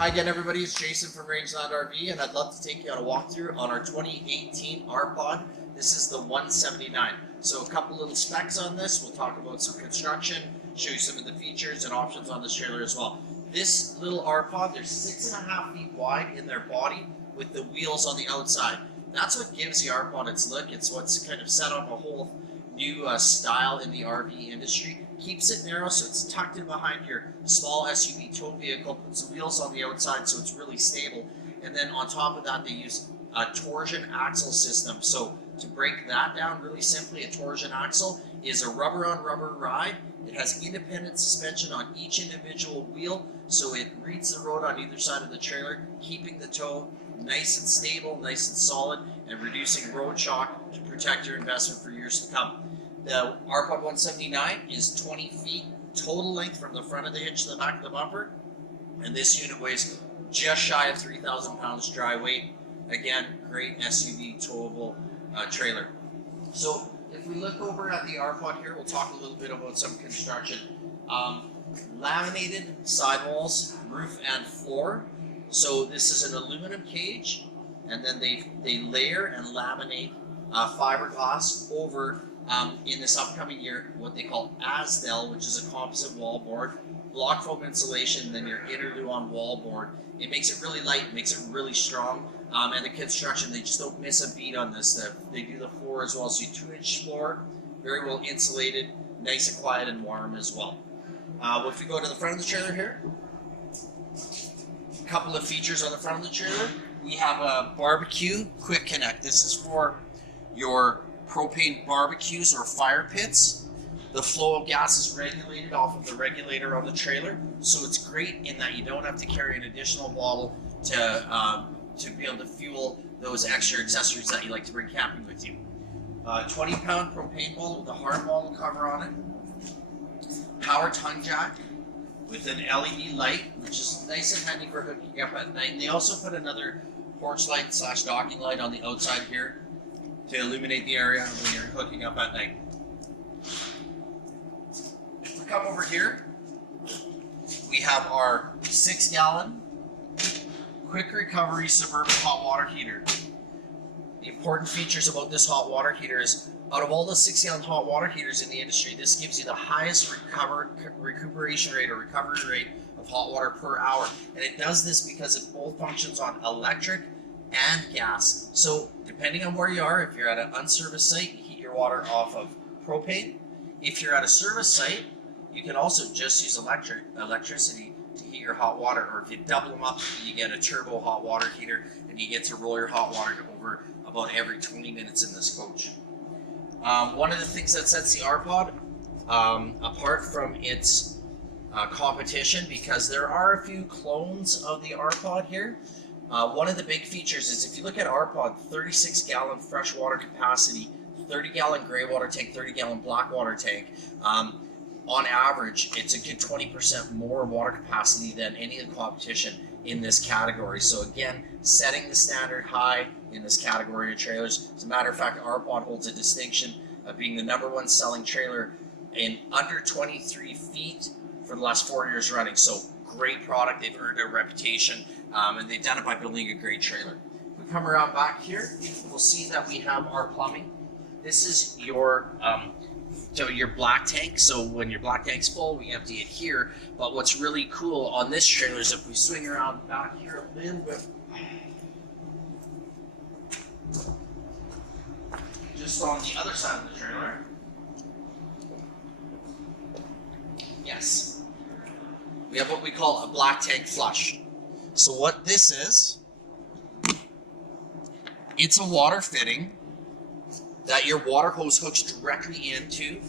Hi again, everybody. It's Jason from Rangeland RV, and I'd love to take you on a walkthrough on our 2018 R-Pod. This is the 179. So a couple little specs on this. We'll talk about some construction, show you some of the features and options on this trailer as well. This little R-Pod, they're 6.5 feet wide in their body with the wheels on the outside. That's what gives the R-Pod its look. It's what's kind of set up a whole new style in the RV industry. Keeps it narrow so it's tucked in behind your small SUV tow vehicle, puts the wheels on the outside so it's really stable, and then on top of that they use a torsion axle system. So to break that down really simply, a torsion axle is a rubber on rubber ride. It has independent suspension on each individual wheel, so it reads the road on either side of the trailer, keeping the tow nice and stable, nice and solid, and reducing road shock to protect your investment for years to come. The R-Pod 179 is 20 feet total length from the front of the hitch to the back of the bumper, and this unit weighs just shy of 3,000 pounds dry weight. Again, great SUV towable trailer. So if we look over at the R-Pod here, we'll talk a little bit about some construction. Laminated sidewalls, roof and floor. So this is an aluminum cage, and then they layer and laminate fiberglass over in this upcoming year what they call Asdel, which is a composite wall board, block foam insulation, then your inner Luan wall board. It makes it really light, makes it really strong, and the construction, they just don't miss a beat on this. They do the floor as well, so 2-inch floor, very well insulated, nice and quiet and warm as well. If we go to the front of the trailer here, a couple of features on the front of the trailer. We have a BBQ Quick Connect. This is for your propane barbecues or fire pits. The flow of gas is regulated off of the regulator on the trailer, so it's great in that you don't have to carry an additional bottle to be able to fuel those extra accessories that you like to bring camping with you. 20-pound propane bottle with a hard bottle cover on it. Power tongue jack with an LED light, which is nice and handy for hooking up at night. They also put another porch light / docking light on the outside here to illuminate the area when you're hooking up at night. If we come over here, we have our 6-gallon quick recovery suburban hot water heater. The important features about this hot water heater is, out of all the 6-gallon hot water heaters in the industry, this gives you the highest recuperation rate or recovery rate of hot water per hour. And it does this because it both functions on electric and gas. So depending on where you are, if you're at an unserviced site, you heat your water off of propane. If you're at a service site, you can also just use electricity to heat your hot water, or if you double them up, you get a turbo hot water heater, and you get to roll your hot water over about every 20 minutes in this coach. One of the things that sets the R-Pod apart from its competition, because there are a few clones of the R-Pod here. One of the big features is, if you look at R-Pod, 36-gallon freshwater capacity, 30-gallon gray water tank, 30-gallon black water tank. On average, it's a good 20% more water capacity than any of the competition in this category. So again, setting the standard high in this category of trailers. As a matter of fact, R-Pod holds a distinction of being the #1 selling trailer in under 23 feet for the last 4 years running. So great product. They've earned a reputation, and they've done it by building a great trailer. If we come around back here, we'll see that we have our plumbing. This is your black tank. So when your black tank's full, we empty it here. But what's really cool on this trailer is, if we swing around back here a little bit, just on the other side of the trailer, yes, we have what we call a black tank flush. So what this is, it's a water fitting that your water hose hooks directly into,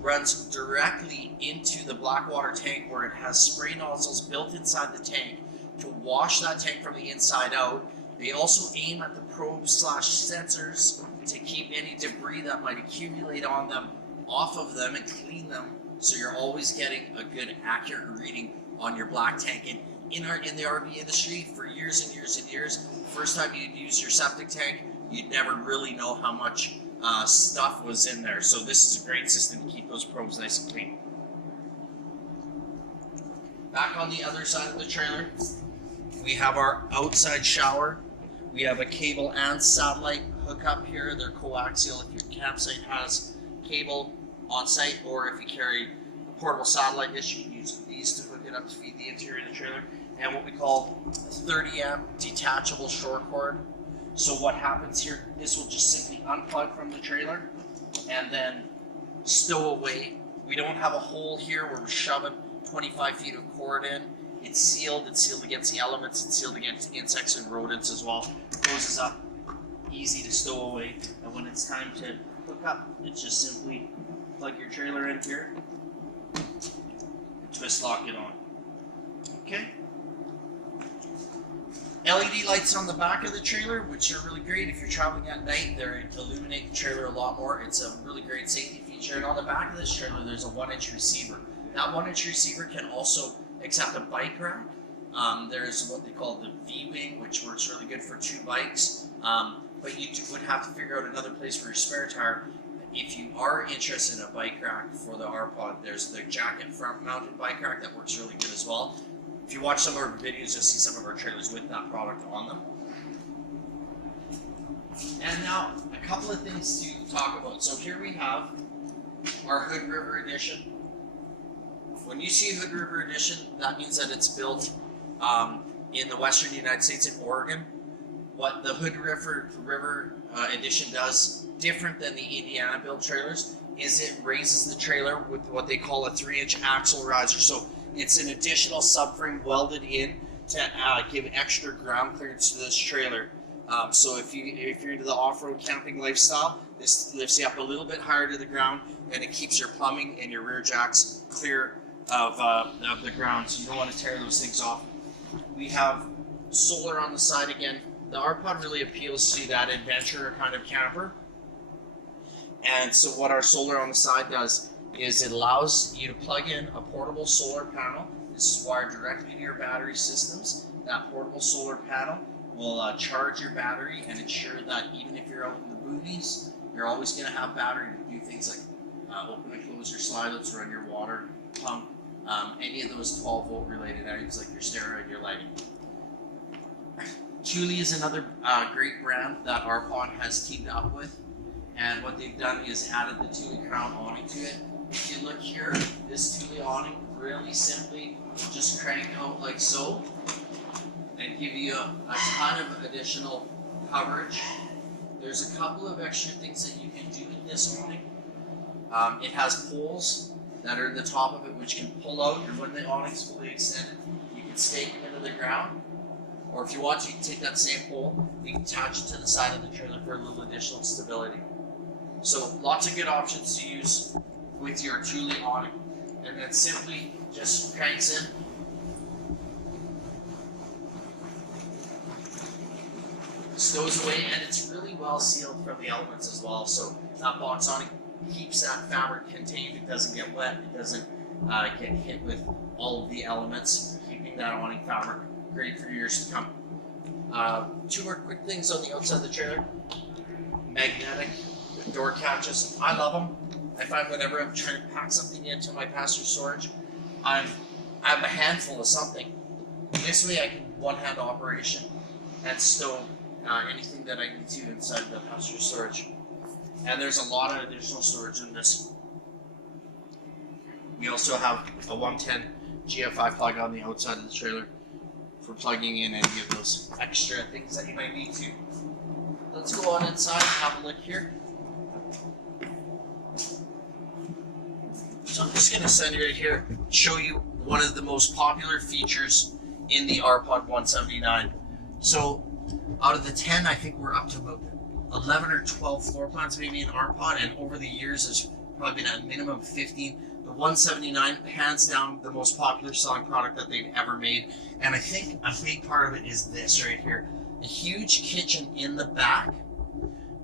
runs directly into the black water tank, where it has spray nozzles built inside the tank to wash that tank from the inside out. They also aim at the probes / sensors to keep any debris that might accumulate on them off of them and clean them, so you're always getting a good, accurate reading on your black tank. And in the RV industry, for years and years and years, first time you'd use your septic tank, you'd never really know how much stuff was in there. So this is a great system to keep those probes nice and clean. Back on the other side of the trailer, We have our outside shower. We have a cable and satellite hookup here. They're coaxial if your campsite has cable on site, or if you carry a portable satellite dish, you can use these to hook it up to feed the interior of the trailer. And what we call a 30 amp detachable shore cord. So what happens here, this will just simply unplug from the trailer and then stow away. We don't have a hole here where we're shoving 25 feet of cord in. It's sealed against the elements, it's sealed against insects and rodents as well. Closes up, easy to stow away. And when it's time to hook up, it's just simply plug your trailer in here and twist lock it on. Okay? LED lights on the back of the trailer, which are really great if you're traveling at night. They illuminate the trailer a lot more. It's a really great safety feature. And on the back of this trailer, there's a 1-inch receiver. That 1-inch receiver can also accept a bike rack. There's what they call the V-Wing, which works really good for 2 bikes. But you would have to figure out another place for your spare tire. If you are interested in a bike rack for the R-Pod, there's the jacket front mounted bike rack that works really good as well. If you watch some of our videos, you'll see some of our trailers with that product on them. And now, a couple of things to talk about. So here we have our Hood River Edition. When you see Hood River Edition, that means that it's built in the western United States in Oregon. What the Hood River Edition does, different than the Indiana built trailers, is it raises the trailer with what they call a 3-inch axle riser. So it's an additional subframe welded in to give extra ground clearance to this trailer. So if you're into the off-road camping lifestyle, this lifts you up a little bit higher to the ground, and it keeps your plumbing and your rear jacks clear of the ground, so you don't want to tear those things off. We have solar on the side again. The R-Pod really appeals to that adventurer kind of camper. And so what our solar on the side does is it allows you to plug in a portable solar panel. This is wired directly to your battery systems. That portable solar panel will charge your battery and ensure that even if you're out in the boonies, you're always going to have battery to do things like open and close your slide outlets, run your water pump, any of those 12-volt related items like your stereo and your lighting. Thule is another great brand that R-Pod has teamed up with, and what they've done is added the Thule crown awning to it. If you look here, this Thule awning really simply will just crank out like so and give you a ton of additional coverage. There's a couple of extra things that you can do with this awning. It has poles that are at the top of it which can pull out, and when the awning's fully extended, you can stake them into the ground. Or if you want to, you can take that same pole, you can attach it to the side of the trailer for a little additional stability. So lots of good options to use with your Thule awning. And then simply just cranks in. Stows away, and it's really well sealed from the elements as well. So that box awning keeps that fabric contained. It doesn't get wet. It doesn't get hit with all of the elements, keeping that awning fabric great for years to come. 2 more quick things on the outside of the trailer. Magnetic door catches. I love them. I find whenever I'm trying to pack something into my passenger storage, I have a handful of something. This way I can one-hand operation and stow anything that I need to inside the passenger storage. And there's a lot of additional storage in this. We also have a 110 GFI plug on the outside of the trailer for plugging in any of those extra things that you might need to. Let's go on inside and have a look here. So I'm just going to send you right here, show you one of the most popular features in the R-Pod 179. So out of the 10, I think we're up to about 11 or 12 floor plans maybe in R-Pod, and over the years there's probably been a minimum of 15. The 179, hands down, the most popular selling product that they've ever made. And I think a big part of it is this right here. A huge kitchen in the back,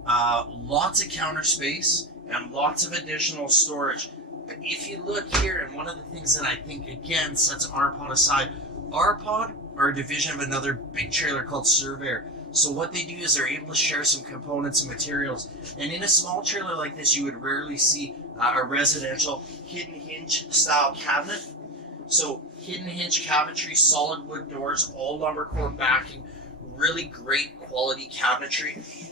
lots of counter space, and lots of additional storage. But if you look here, and one of the things that I think, again, sets R-Pod aside, R-Pod are a division of another big trailer called Surveyor. So what they do is they're able to share some components and materials. And in a small trailer like this, you would rarely see a residential hidden hinge style cabinet. So hidden hinge cabinetry, solid wood doors, all lumber core backing, really great quality cabinetry.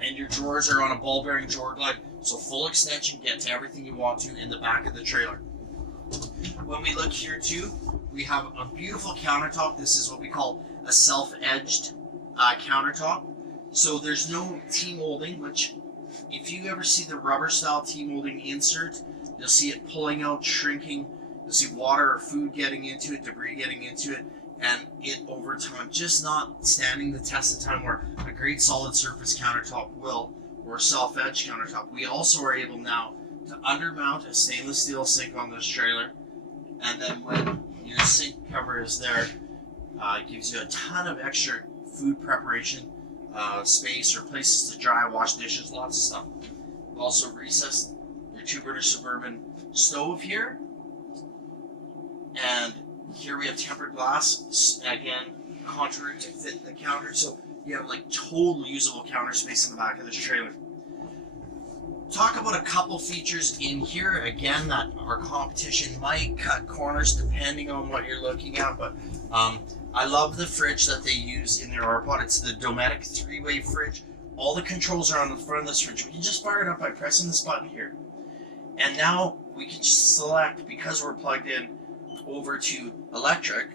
And your drawers are on a ball bearing drawer glide, so full extension, get to everything you want to in the back of the trailer. When we look here too, we have a beautiful countertop. This is what we call a self-edged countertop. So there's no T-molding, which if you ever see the rubber style T-molding insert, you'll see it pulling out, shrinking. You'll see water or food getting into it, debris getting into it, and it over time just not standing the test of time where a great solid surface countertop will, or a self-edge countertop. We also are able now to undermount a stainless steel sink on this trailer, and then when your sink cover is there, it gives you a ton of extra food preparation space or places to dry, wash dishes, lots of stuff. We've also recessed your 2-burner Suburban stove here, and here we have tempered glass, again, contrary to fit the counter, so you have like total usable counter space in the back of this trailer. Talk about a couple features in here, again, that our competition might cut corners depending on what you're looking at, but I love the fridge that they use in their R-Pod. It's the Dometic 3-way fridge. All the controls are on the front of this fridge. We can just fire it up by pressing this button here. And now we can just select, because we're plugged in over to electric,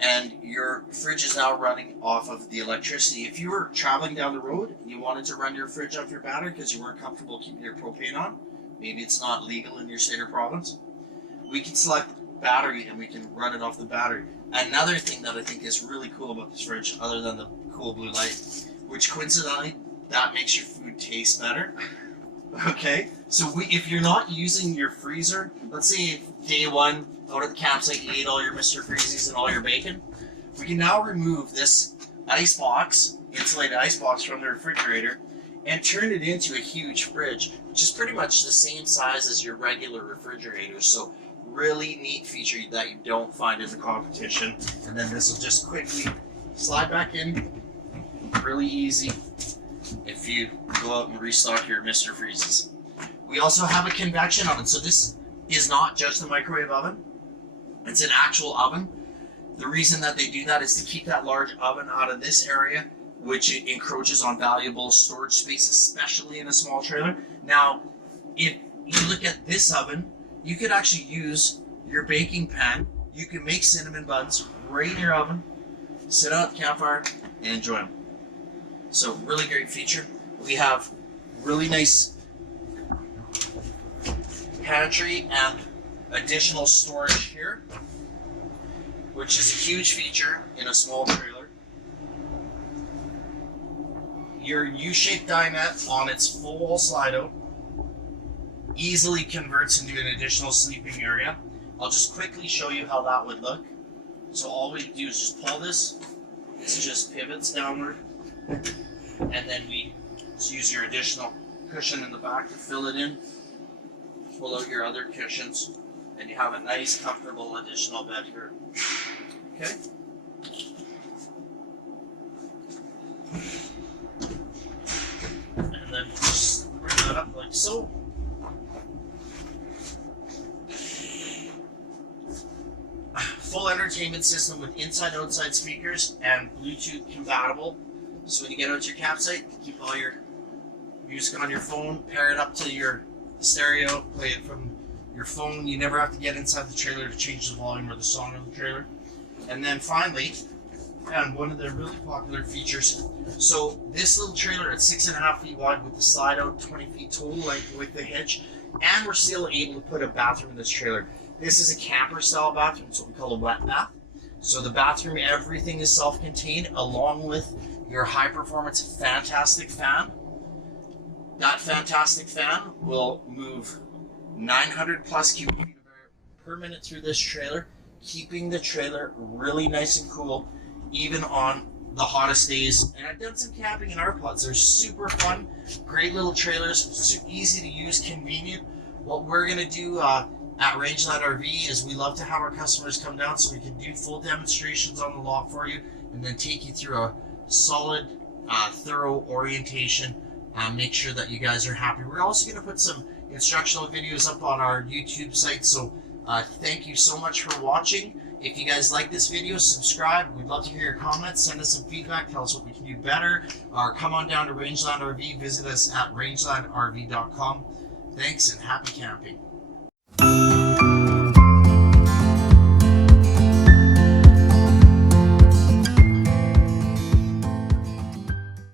and your fridge is now running off of the electricity. If you were traveling down the road and you wanted to run your fridge off your battery because you weren't comfortable keeping your propane on, maybe it's not legal in your state or province, we can select battery and we can run it off the battery. Another thing that I think is really cool about this fridge, other than the cool blue light, which coincidentally, that makes your food taste better. Okay, so if you're not using your freezer, let's say day one, out at the campsite, you ate all your Mr. Freezies and all your bacon, we can now remove this ice box, insulated ice box from the refrigerator, and turn it into a huge fridge, which is pretty much the same size as your regular refrigerator. So really neat feature that you don't find in the competition. And then this will just quickly slide back in, really easy, if you go out and restock your Mr. Freezies. We also have a convection oven. So this is not just a microwave oven. It's an actual oven. The reason that they do that is to keep that large oven out of this area, which encroaches on valuable storage space, especially in a small trailer. Now, if you look at this oven, you could actually use your baking pan. You can make cinnamon buns right in your oven, sit out at the campfire, and enjoy them. So really great feature. We have really nice pantry and additional storage here, which is a huge feature in a small trailer. Your U-shaped dinette on its full wall slide out easily converts into an additional sleeping area. I'll just quickly show you how that would look. So all we do is just pull this, it just pivots downward, and then we just use your additional cushion in the back to fill it in. Pull out your other cushions, and you have a nice, comfortable additional bed here. Okay? And then just bring that up like so. Full entertainment system with inside-outside speakers and Bluetooth compatible. So when you get out to your campsite, keep all your music on your phone, pair it up to your stereo, play it from your phone. You never have to get inside the trailer to change the volume or the song of the trailer. And then finally, and one of the really popular features, so this little trailer at 6.5 feet wide with the slide out, 20 feet total length with the hitch, and we're still able to put a bathroom in this trailer. This is a camper style bathroom, it's what we call a wet bath. So the bathroom, everything is self-contained, along with your high performance fantastic fan. That fantastic fan will move 900 plus cubic feet of air per minute through this trailer, keeping the trailer really nice and cool, even on the hottest days. And I've done some camping in R-Pods. They're super fun, great little trailers, easy to use, convenient. What we're gonna do at Rangeland RV is we love to have our customers come down so we can do full demonstrations on the lot for you, and then take you through a solid, thorough orientation. Make sure that you guys are happy. We're also going to put some instructional videos up on our YouTube site, so Thank you so much for watching. If you guys like this video, subscribe. We'd love to hear your comments. Send us some feedback. Tell us what we can do better. Or come on down to Rangeland RV. Visit us at rangelandrv.com. Thanks and happy camping.